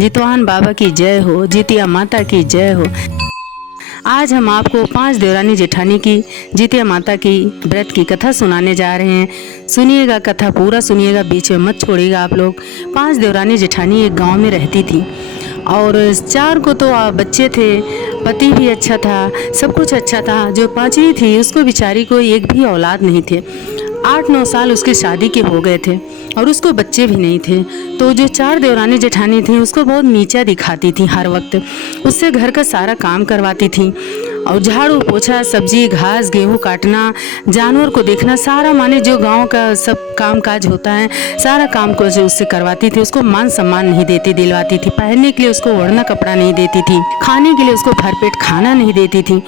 जितवाहन बाबा की जय हो, जितिया माता की जय हो। आज हम आपको 5 देवरानी जेठानी की जितिया माता की व्रत की कथा सुनाने जा रहे हैं। सुनिएगा, कथा पूरा सुनिएगा, बीच में मत छोड़िएगा आप लोग। 5 देवरानी जेठानी एक गांव में रहती थी और 4 को तो बच्चे थे, पति भी अच्छा था, सब कुछ अच्छा था। जो 5वीं थी उसको बेचारी को एक भी औलाद नहीं थे। 8-9 साल उसकी शादी के हो गए थे और उसको बच्चे भी नहीं थे। तो जो 4 देवरानी जेठानी थी उसको बहुत नीचा दिखाती थी, हर वक्त उससे घर का सारा काम करवाती थी और झाड़ू पोछा, सब्जी घास गेहूँ काटना, जानवर को देखना, सारा माने जो गांव का सब काम काज होता है सारा काम को जो उससे करवाती थी। उसको मान सम्मान नहीं देती दिलवाती थी, पहनने के लिए उसको ओढ़ना कपड़ा नहीं देती थी, खाने के लिए उसको भरपेट खाना नहीं देती थी,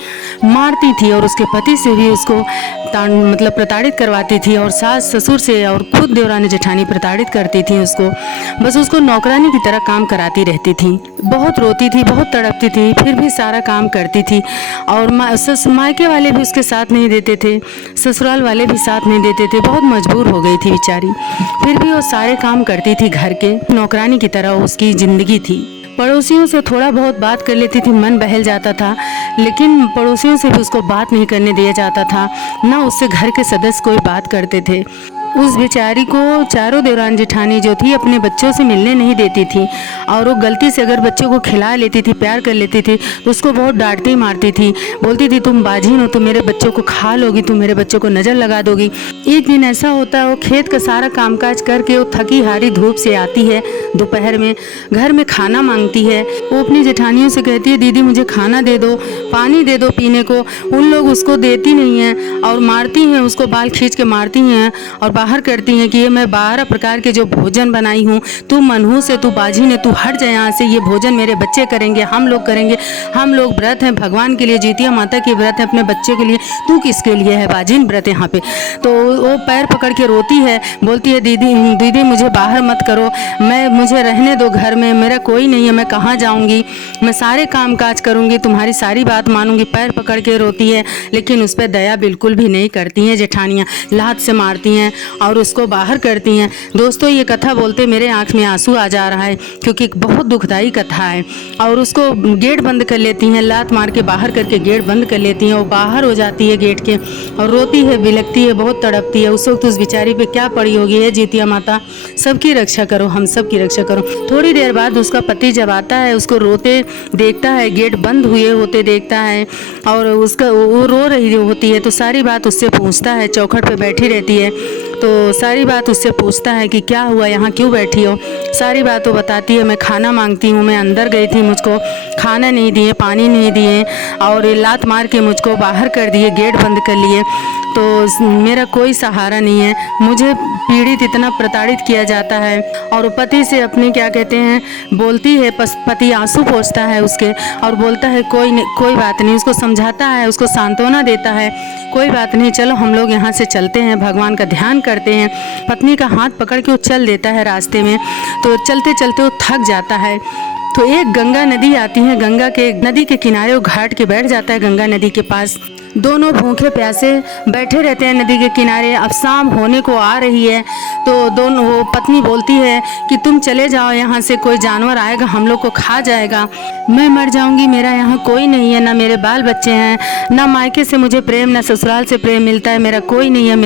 मारती थी और उसके पति से भी उसको मतलब प्रताड़ित करवाती थी और सास ससुर से और खुद देवरानी जेठानी प्रताड़ित करती थी उसको। बस उसको नौकरानी की तरह काम कराती रहती थी। बहुत रोती थी, बहुत तड़पती थी, फिर भी सारा काम करती थी। और मायके वाले भी उसके साथ नहीं देते थे, ससुराल वाले भी साथ नहीं देते थे। बहुत मजबूर हो गई थी बेचारी, फिर भी वो सारे काम करती थी घर के। नौकरानी की तरह उसकी ज़िंदगी थी। पड़ोसियों से थोड़ा बहुत बात कर लेती थी, मन बहल जाता था, लेकिन पड़ोसियों से भी उसको बात नहीं करने दिया जाता था, ना उससे घर के सदस्य कोई बात करते थे। उस बेचारी को चारों देवरानी जेठानी जो थी अपने बच्चों से मिलने नहीं देती थी और वो गलती से अगर बच्चों को खिला लेती थी, प्यार कर लेती थी तो उसको बहुत डांटती मारती थी। बोलती थी तुम बाझिन हो, तुम मेरे बच्चों को खा लोगी, तुम मेरे बच्चों को नज़र लगा दोगी। एक दिन ऐसा होता है, वो खेत का सारा कामकाज करके वो थकी हारी धूप से आती है, दोपहर में घर में खाना मांगती है। वो अपनी जेठानियों से कहती है दीदी मुझे खाना दे दो, पानी दे दो पीने को। उन लोग उसको देती नहीं हैं और मारती हैं, उसको बाल खींच के मारती हैं और बाहर करती हैं कि ये मैं 12 प्रकार के जो भोजन बनाई हूँ, तू मनहूस है, तू बाझिन है, तू हट जाए यहाँ से। ये भोजन मेरे बच्चे करेंगे, हम लोग करेंगे, हम लोग व्रत हैं भगवान के लिए, जितिया माता की व्रत है अपने बच्चे के लिए, तू किसके लिए है, बाझिन व्रत यहाँ पे। तो वो पैर पकड़ के रोती है, बोलती है दीदी दीदी मुझे बाहर मत करो, मुझे रहने दो घर में, मेरा कोई नहीं है, मैं कहाँ जाऊँगी, मैं सारे काम काज करूँगी, तुम्हारी सारी बात मानूंगी। पैर पकड़ के रोती है, लेकिन उस पर दया बिल्कुल भी नहीं करती हैं जेठानियाँ, लात से मारती हैं और उसको बाहर करती हैं। दोस्तों ये कथा बोलते मेरे आँख में आंसू आ जा रहा है, क्योंकि बहुत दुखदाई कथा है। और उसको गेट बंद कर लेती हैं, लात मार के बाहर करके गेट बंद कर लेती हैं। वो बाहर हो जाती है गेट के और रोती है, बिलखती है, बहुत तड़पती है। उस वक्त उस बेचारी पे क्या पड़ी होगी, है जितिया माता सबकी रक्षा करो, हम सब की रक्षा करो। थोड़ी देर बाद उसका पति जब आता है, उसको रोते देखता है, गेट बंद हुए होते देखता है और उसका वो रो रही होती है, तो सारी बात उससे पूछता है। चौखट पे बैठी रहती है तो सारी बात उससे पूछता है कि क्या हुआ, यहाँ क्यों बैठी हो। सारी बात वो बताती है, मैं खाना मांगती हूँ, मैं अंदर गई थी, मुझको खाना नहीं दिए, पानी नहीं दिए और लात मार के मुझको बाहर कर दिए, गेट बंद कर लिए, तो मेरा कोई सहारा नहीं है, मुझे पीड़ित इतना प्रताड़ित किया जाता है। और पति से अपने क्या कहते हैं बोलती है, पति आंसू पोंछता है उसके और बोलता है कोई बात नहीं, उसको समझाता है, उसको सांत्वना देता है, कोई बात नहीं, चलो हम लोग यहाँ से चलते हैं, भगवान का ध्यान करते हैं। पत्नी का हाथ पकड़ के वो चल देता है रास्ते में। तो चलते चलते वो थक जाता है, तो एक गंगा नदी आती है, नदी के किनारे वो घाट के बैठ जाता है गंगा नदी के पास। दोनों भूखे प्यासे बैठे रहते हैं नदी के किनारे। अब शाम होने को आ रही है तो दोनों वो पत्नी बोलती है कि तुम चले जाओ यहाँ से, कोई जानवर आएगा हम लोग को खा जाएगा, मैं मर जाऊँगी, मेरा यहाँ कोई नहीं है, ना मेरे बाल बच्चे हैं, ना मायके से मुझे प्रेम, ना ससुराल से प्रेम मिलता है, मेरा कोई नहीं है,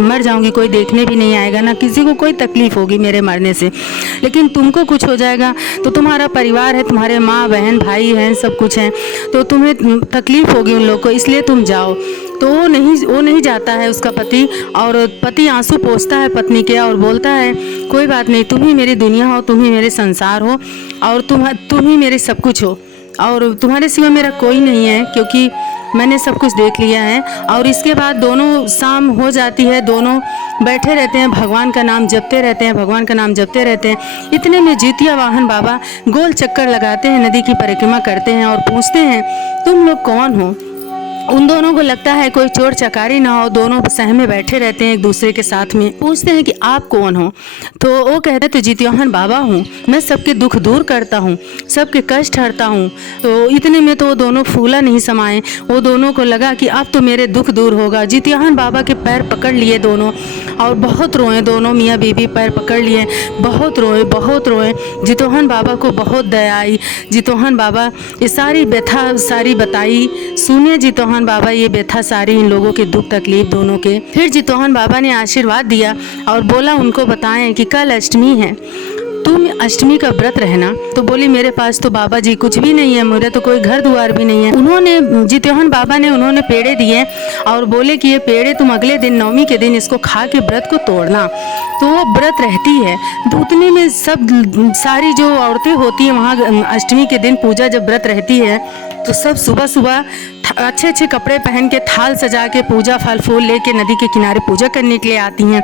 मर जाऊँगी, कोई देखने भी नहीं आएगा, ना किसी को कोई तकलीफ़ होगी मेरे मरने से, लेकिन तुमको कुछ हो जाएगा तो तुम्हारा परिवार है, तुम्हारे माँ बहन भाई हैं, सब कुछ हैं, तो तुम्हें तकलीफ़ होगी उन लोग को, इसलिए तुम जाओ। तो वो नहीं जाता है उसका पति, और पति आंसू पोंछता है पत्नी के और बोलता है कोई बात नहीं, तुम ही मेरी दुनिया हो, तुम ही मेरे संसार हो और तुम ही मेरे सब कुछ हो और तुम्हारे सिवा मेरा कोई नहीं है, क्योंकि मैंने सब कुछ देख लिया है। और इसके बाद दोनों शाम हो जाती है, दोनों बैठे रहते हैं, भगवान का नाम जपते रहते हैं, भगवान का नाम जपते रहते हैं। इतने में जितिया वाहन बाबा गोल चक्कर लगाते हैं, नदी की परिक्रमा करते हैं और पूछते हैं तुम लोग कौन हो। उन दोनों को लगता है कोई चोर चकारी ना हो, दोनों सहमे बैठे रहते हैं एक दूसरे के साथ में। पूछते हैं कि आप कौन हो? तो वो कहते हैं तो जित्योहन बाबा हूँ, मैं सबके दुख दूर करता हूँ, सबके कष्ट हरता हूँ। तो इतने में तो वो दोनों फूला नहीं समाए, वो दोनों को लगा कि अब तो मेरे दुख दूर होगा। जित्योहन बाबा के पैर पकड़ लिए दोनों और बहुत रोए, दोनों मियाँ बीवी पैर पकड़ लिए, बहुत रोए बहुत रोए। जित्योहन बाबा को बहुत दया आई। जित्योहन बाबा ये सारी व्यथा सारी बताई, सुने जित्योहन बाबा ये व्यथा सारी इन लोगों के दुख तकलीफ दोनों के। फिर जित्योहन बाबा ने आशीर्वाद दिया और बोला उनको बताएं कि कल अष्टमी है, तुम अष्टमी का व्रत रहना। तो बोली मेरे पास तो बाबा जी कुछ भी नहीं है, मेरे तो कोई घर द्वार भी नहीं है। उन्होंने जित्योहन बाबा ने उन्होंने पेड़े दिए और बोले कि ये पेड़े तुम अगले दिन नवमी के दिन इसको खा के व्रत को तोड़ना। तो वो व्रत रहती है। तो उतने में सब सारी जो औरतें होती हैं वहाँ अष्टमी के दिन पूजा जब व्रत रहती है तो सब सुबह सुबह अच्छे अच्छे कपड़े पहन के थाल सजा के पूजा फल फूल लेके नदी के किनारे पूजा करने के लिए आती हैं।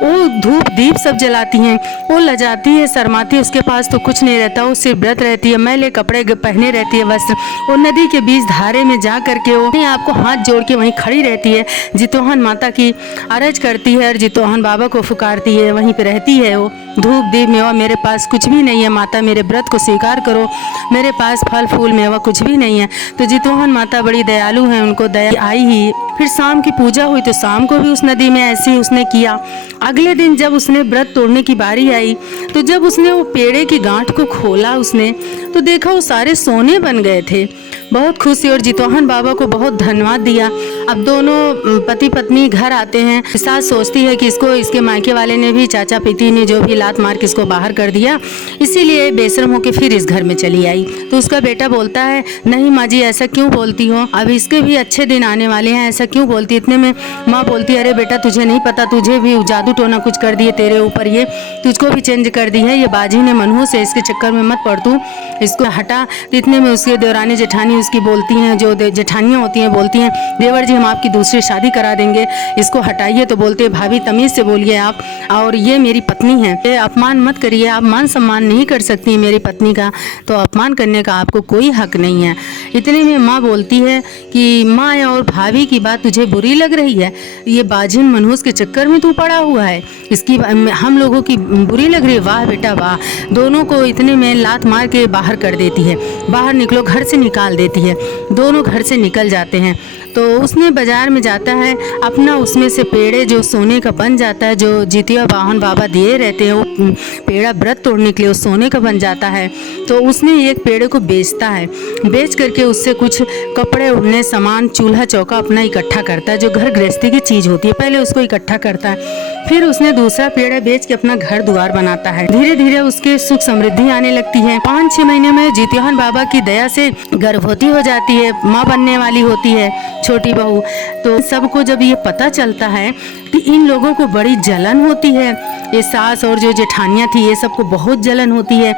वो धूप दीप सब जलाती हैं, वो लजाती है शर्माती है, उसके पास तो कुछ नहीं रहता, वो सिर्फ व्रत रहती है, मैले कपड़े पहने रहती है वस्त्र। वो नदी के बीच धारे में जा करके वो अपने आप को हाथ जोड़ के वहीं खड़ी रहती है, जित्योहन माता की अरज करती है और जित्योहन बाबा को पुकारती है, वहीं पे रहती है वो धूप दीप मेवा मेरे पास कुछ भी नहीं है, माता मेरे व्रत को स्वीकार करो, मेरे पास फल फूल मेवा कुछ भी नहीं है। तो जित्योहन माता बड़ी दयालु है, उनको दया आई ही। फिर शाम की पूजा हुई तो शाम को भी उस नदी में ऐसे ही उसने किया। अगले दिन जब उसने व्रत तोड़ने की बारी आई तो जब उसने वो पेड़े की गांठ को खोला उसने तो देखा वो सारे सोने बन गए थे। बहुत खुशी और जित्योहन बाबा को बहुत धन्यवाद दिया। अब दोनों पति पत्नी घर आते हैं। सास सोचती है कि इसको इसके मायके वाले ने भी चाचा पीती ने जो भी लात मार के इसको बाहर कर दिया, इसीलिए बेशर्म होकर फिर इस घर में चली आई। तो उसका बेटा बोलता है नहीं माँ जी ऐसा क्यों बोलती हो, अब इसके भी अच्छे दिन आने वाले हैं, ऐसा क्यों बोलती। इतने में माँ बोलती है अरे बेटा तुझे नहीं पता, तुझे भी जादू टोना कुछ कर दिए तेरे ऊपर, ये तुझको भी चेंज कर दी है, ये बाजी ने मनहूस है, इसके चक्कर में मत पड़ तू, इसको हटा। इतने में उसके देवरानी जेठानी उसकी बोलती हैं, जो जेठानियाँ होती हैं बोलती हैं देवर जी हम आपकी दूसरी शादी करा देंगे, इसको हटाइए। तो बोलते हैं भाभी तमीज़ से बोलिए आप, और ये मेरी पत्नी है, ये अपमान मत करिए, आप मान सम्मान नहीं कर सकती मेरी पत्नी का, तो अपमान करने का आपको कोई हक नहीं है। इतने में माँ बोलती है कि माँ और भाभी की बात तुझे बुरी लग रही है, ये बाजिन मनहूस के चक्कर में तू पड़ा हुआ है, इसकी हम लोगों की बुरी लग रही है। वाह बेटा वाह। दोनों को इतने में लात मार के बाहर कर देती है, बाहर निकलो, घर से निकाल देती है। दोनों घर से निकल जाते हैं। तो उसने बाजार में जाता है, अपना उसमें से पेड़े जो सोने का बन जाता है, जो जितिया वाहन बाबा दिए रहते हैं, वो पेड़ा व्रत तोड़ने के लिए उस सोने का बन जाता है। तो उसने एक पेड़े को बेचता है, बेच करके उससे कुछ कपड़े उड़ने सामान चूल्हा चौका अपना इकट्ठा करता है, जो घर गृहस्थी की चीज़ होती है पहले उसको इकट्ठा करता है। फिर उसने दूसरा पेड़ा बेच के अपना घर द्वार बनाता है। धीरे धीरे उसके सुख समृद्धि आने लगती है। 5-6 महीने में जित्योहन बाबा की दया से गर्भवती हो जाती है, माँ बनने वाली होती है छोटी बहू। तो सबको जब ये पता चलता है कि इन लोगों को बड़ी जलन होती है, ये सास और जो जेठानियाँ थी ये सबको बहुत जलन होती है।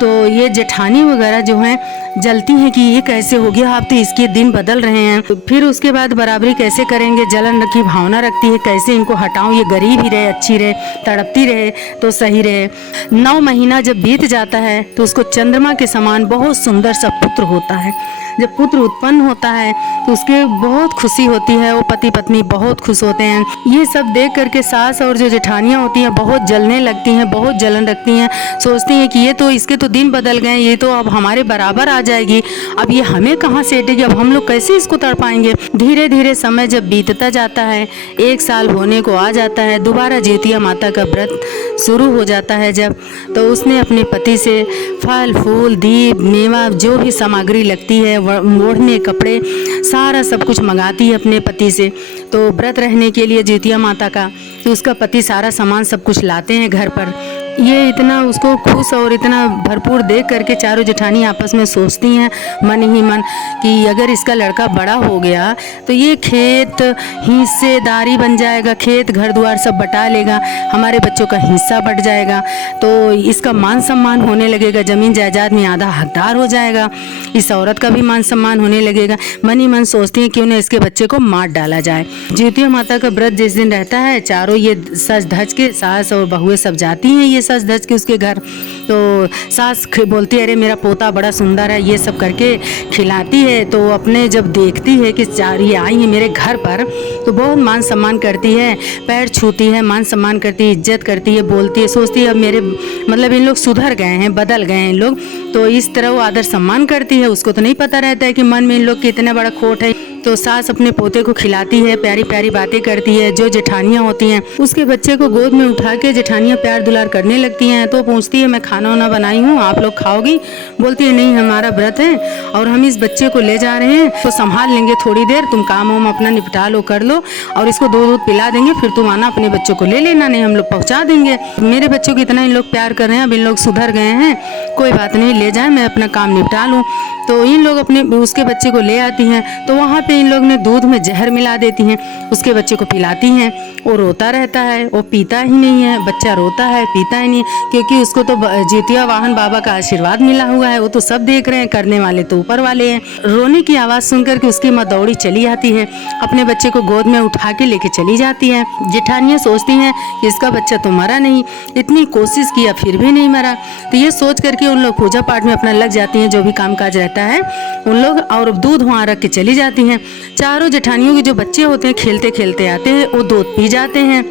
तो ये जेठानी वगैरह जो हैं जलती हैं कि ये कैसे हो गया, आप तो इसके दिन बदल रहे हैं। तो फिर उसके बाद बराबरी कैसे करेंगे, जलन की भावना रखती है, कैसे इनको हटाऊं, ये गरीब ही रहे, अच्छी रहे, तड़पती रहे तो सही रहे। 9 महीना जब बीत जाता है तो उसको चंद्रमा के समान बहुत सुंदर सा पुत्र होता है। जब पुत्र उत्पन्न होता है तो उसके बहुत खुशी होती है, वो पति पत्नी बहुत खुश होते हैं। ये सब देख करके सास और जो जेठानियाँ होती हैं बहुत जलने लगती हैं, बहुत जलन रखती हैं, सोचती हैं कि ये तो इसके तो दिन बदल गए, ये तो अब हमारे बराबर आ जाएगी, अब ये हमें कहाँ से हटेगी, अब हम लोग कैसे इसको तड़पाएंगे। धीरे धीरे समय जब बीतता जाता है, 1 साल होने को आ जाता है, दोबारा जितिया माता का व्रत शुरू हो जाता है जब, तो उसने अपने पति से फल फूल दीप मेवा जो भी सामग्री लगती है, ओढ़ने कपड़े सारा सब कुछ मंगाती है अपने पति से। तो व्रत रहने के लिए जितिया माता का, तो उसका पति सारा सामान सब कुछ लाते हैं घर पर। ये इतना उसको खुश और इतना भरपूर देख करके चारों जेठानी आपस में सोचती हैं मन ही मन कि अगर इसका लड़का बड़ा हो गया तो ये खेत हिस्सेदारी बन जाएगा, खेत घर द्वार सब बटा लेगा, हमारे बच्चों का हिस्सा बट जाएगा, तो इसका मान सम्मान होने लगेगा, ज़मीन जायदाद में आधा हकदार हो जाएगा, इस औरत का भी मान सम्मान होने लगेगा। मन ही मन सोचती हैं क्यों ना इसके बच्चे को मार डाला जाए। जितिया माता का व्रत जिस दिन रहता है, चारों ये सज धज के सास और बहुएं सब जाती हैं ये सज धज के उसके घर। तो सास बोलती है अरे मेरा पोता बड़ा सुंदर है, ये सब करके खिलाती है। तो अपने जब देखती है कि ये आई है मेरे घर पर, तो बहुत मान सम्मान करती है, पैर छूती है, मान सम्मान करती है, इज्जत करती है, बोलती है, सोचती है अब मेरे मतलब इन लोग सुधर गए हैं, बदल गए हैं इन लोग, तो इस तरह वो आदर सम्मान करती है। उसको तो नहीं पता रहता है कि मन में इन लोग की इतना बड़ा खोट है। तो सास अपने पोते को खिलाती है, प्यारी प्यारी बातें करती है। जो जेठानियाँ होती हैं उसके बच्चे को गोद में उठा के जेठानियाँ प्यार दुलार करने लगती हैं। तो पूछती है मैं खाना वाना बनाई हूँ, आप लोग खाओगी? बोलती है नहीं, हमारा व्रत है और हम इस बच्चे को ले जा रहे हैं, तो संभाल लेंगे थोड़ी देर, तुम काम वाम अपना निपटा लो, कर लो, और इसको दूध पिला देंगे, फिर तुम आना अपने बच्चों को ले लेना, नहीं हम लोग पहुँचा देंगे। मेरे बच्चों को इतना इन लोग प्यार कर रहे हैं, अब इन लोग सुधर गए हैं, कोई बात नहीं, ले जाए, मैं अपना काम निपटा लूँ। तो इन लोग अपने उसके बच्चे को ले आती हैं। तो वहाँ पे इन लोग ने दूध में जहर मिला देती हैं, उसके बच्चे को पिलाती हैं। वो रोता रहता है, वो पीता ही नहीं है, बच्चा रोता है, पीता ही नहीं, क्योंकि उसको तो जितिया वाहन बाबा का आशीर्वाद मिला हुआ है, वो तो सब देख रहे हैं, करने वाले तो ऊपर वाले हैं। रोने की आवाज़ सुनकर के उसकी माँ दौड़ी चली आती है, अपने बच्चे को गोद में उठा के लेके चली जाती है। जेठानियाँ सोचती हैं कि इसका बच्चा तो मरा नहीं, इतनी कोशिश किया फिर भी नहीं मरा। तो ये सोच करके उन लोग पूजा पाठ में अपना लग जाती हैं, जो भी काम काज रहता है उन लोग, और दूध वहाँ रख के चली जाती हैं। चारों जेठानियों के जो बच्चे होते हैं खेलते खेलते आते हैं, वो दूध पी जाते हैं,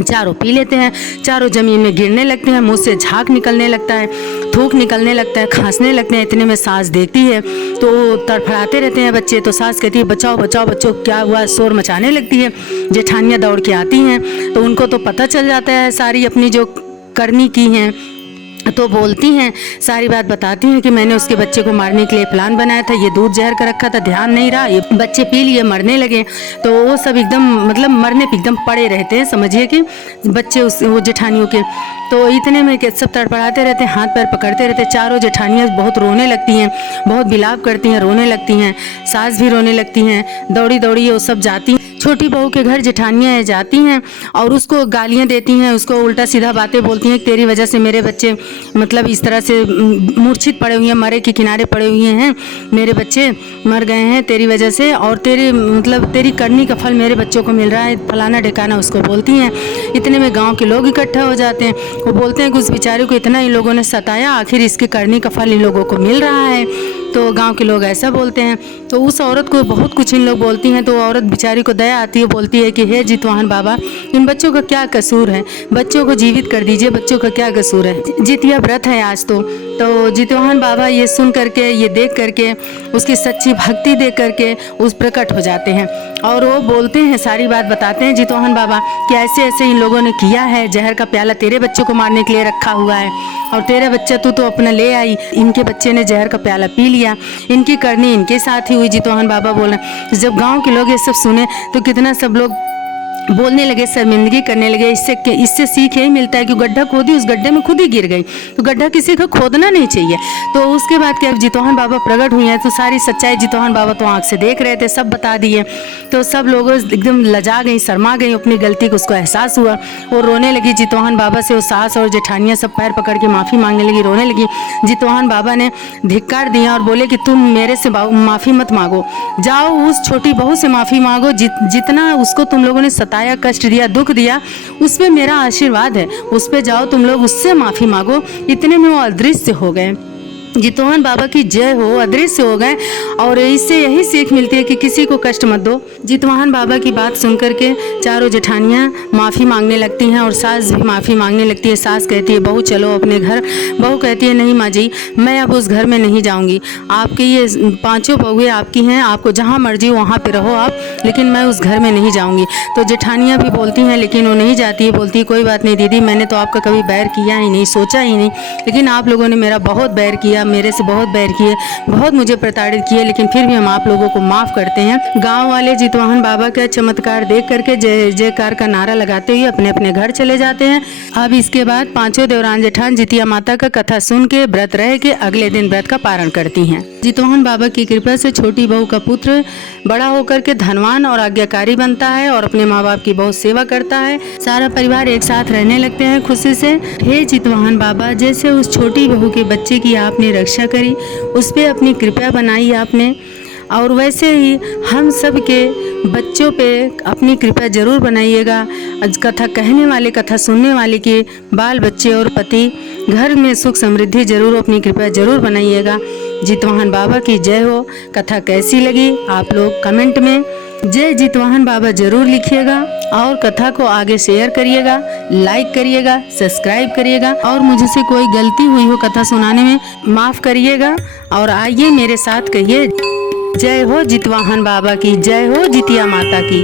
चारों पी लेते हैं, चारों जमीन में गिरने लगते हैं, मुंह से झाग निकलने लगता है, थूक निकलने लगता है, खांसने लगते हैं। इतने में सास देखती है तो तड़फड़ाते रहते हैं बच्चे। तो सास कहती है बचाओ बचाओ बच्चों, क्या हुआ, शोर मचाने लगती है। जेठानियाँ दौड़ के आती हैं, तो उनको तो पता चल जाता है सारी अपनी जो करनी की हैं, तो बोलती हैं, सारी बात बताती हैं कि मैंने उसके बच्चे को मारने के लिए प्लान बनाया था, ये दूध जहर का रखा था, ध्यान नहीं रहा, ये बच्चे पी लिए, मरने लगे। तो वो सब एकदम मतलब मरने पे एकदम पड़े रहते हैं, समझिए कि बच्चे वो जेठानियों के। तो इतने में सब तड़पड़ाते रहते हैं, हाथ पैर पकड़ते रहते हैं। चारों जेठानियाँ बहुत रोने लगती हैं, बहुत बिलाप करती हैं, रोने लगती हैं, सास भी रोने लगती हैं। दौड़ी दौड़ी वो सब जाती हैं छोटी बहू के घर, जेठानियाँ जाती हैं और उसको गालियाँ देती हैं, उसको उल्टा सीधा बातें बोलती हैं, तेरी वजह से मेरे बच्चे मतलब इस तरह से मूर्छित पड़े हुए हैं, मरे के किनारे पड़े हुए हैं, मेरे बच्चे मर गए हैं तेरी वजह से, और तेरे मतलब तेरी करनी का फल मेरे बच्चों को मिल रहा है, फलाना ढिकाना उसको बोलती हैं। इतने में गांव के लोग इकट्ठा हो जाते हैं, वो बोलते हैं कि उस बेचारे को इतना इन लोगों ने सताया, आखिर इसके करनी का फल इन लोगों को मिल रहा है। तो गांव के लोग ऐसा बोलते हैं। तो उस औरत को बहुत कुछ इन लोग बोलती हैं। तो औरत बेचारी को दया आती है, बोलती है कि हे जितवाहन बाबा, इन बच्चों का क्या कसूर है, बच्चों को जीवित कर दीजिए, बच्चों का क्या कसूर है, जितिया व्रत है आज तो जितवाहन बाबा ये सुन करके, ये देख करके, उसकी सच्ची भक्ति देख करके उस प्रकट हो जाते हैं और वो बोलते हैं, सारी बात बताते हैं जितवाहन बाबा कि ऐसे ऐसे इन लोगों ने किया है, जहर का प्याला तेरे बच्चों को मारने के लिए रखा हुआ है और तेरा बच्चा तू तो अपना ले आई, इनके बच्चे ने जहर का प्याला पी लिया, इनकी करनी इनके साथ ही हुई। जितवाहन बाबा बोल रहे हैं। जब गांव के लोग ये सब सुने तो कितना सब लोग बोलने लगे, शर्मिंदगी करने लगे। इससे सीख यही मिलता है कि गड्ढा खोदी, उस गड्ढे में खुद ही गिर गई, तो गड्ढा किसी को खोदना नहीं चाहिए। तो उसके बाद क्या जितवाहन बाबा प्रकट हुए हैं, तो सारी सच्चाई जितवाहन बाबा तो आँख से देख रहे थे, सब बता दिए। तो सब लोग एकदम लजा गई, शर्मा गई, अपनी गलती को उसको एहसास हुआ, वो रोने लगी जितवाहन बाबा से। वो सास और जेठानियाँ सब पैर पकड़ के माफ़ी मांगने लगी, रोने लगी। जितवाहन बाबा ने धिक्कार दिया और बोले कि तुम मेरे से माफ़ी मत मांगो, जाओ उस छोटी बहू से माफ़ी मांगो, जितना उसको तुम लोगों ने सताया, कष्ट दिया, दुख दिया, उस पे मेरा आशीर्वाद है, उस पे जाओ तुम लोग, उससे माफ़ी मांगो। इतने में वो अदृश्य हो गए। जितवाहन बाबा की जय हो, अदृश्य हो गए। और इससे यही सीख मिलती है कि किसी को कष्ट मत दो। जितवाहन बाबा की बात सुनकर के चारों जेठानियाँ माफ़ी मांगने लगती हैं और सास भी माफ़ी मांगने लगती है। सास कहती है बहू चलो अपने घर, बहू कहती है नहीं माँ जी, मैं अब उस घर में नहीं जाऊँगी, आपकी ये पाँचों बहुएँ आपकी हैं, आपको जहाँ मर्जी वहाँ पर रहो आप, लेकिन मैं उस घर में नहीं जाऊँगी। तो जेठानियाँ भी बोलती हैं, लेकिन वो नहीं जाती है, बोलती है कोई बात नहीं दीदी, मैंने तो आपका कभी बैर किया ही नहीं, सोचा ही नहीं, लेकिन आप लोगों ने मेरा बहुत बैर किया, मेरे से बहुत बैर किए, बहुत मुझे प्रताड़ित किए, लेकिन फिर भी हम आप लोगों को माफ़ करते हैं। गांव वाले जितवाहन बाबा का चमत्कार देख करके जय जयकार का नारा लगाते हुए अपने अपने घर चले जाते हैं। अब इसके बाद पांचों देवरान जेठान जितिया माता का कथा सुन के व्रत रह के अगले दिन व्रत का पारण करती हैं। जितवाहन बाबा की कृपा से छोटी बहू का पुत्र बड़ा होकर के धनवान और आज्ञाकारी बनता है और अपने माँ बाप की बहुत सेवा करता है। सारा परिवार एक साथ रहने लगते हैं खुशी से। हे जितवाहन बाबा, जैसे उस छोटी बहू के बच्चे की आपने रक्षा करी, उस पर अपनी कृपा बनाई आपने, और वैसे ही हम सब के बच्चों पे अपनी कृपा जरूर बनाइएगा। आज कथा कहने वाले, कथा सुनने वाले के बाल बच्चे और पति घर में सुख समृद्धि जरूर अपनी कृपा जरूर बनाइएगा। जितवाहन बाबा की जय हो। कथा कैसी लगी आप लोग कमेंट में जय जितवाहन बाबा जरूर लिखिएगा और कथा को आगे शेयर करिएगा, लाइक करिएगा, सब्सक्राइब करिएगा और मुझसे कोई गलती हुई हो कथा सुनाने में माफ़ करिएगा। और आइए मेरे साथ कहिए जय हो जितवाहन बाबा की, जय हो जितिया माता की।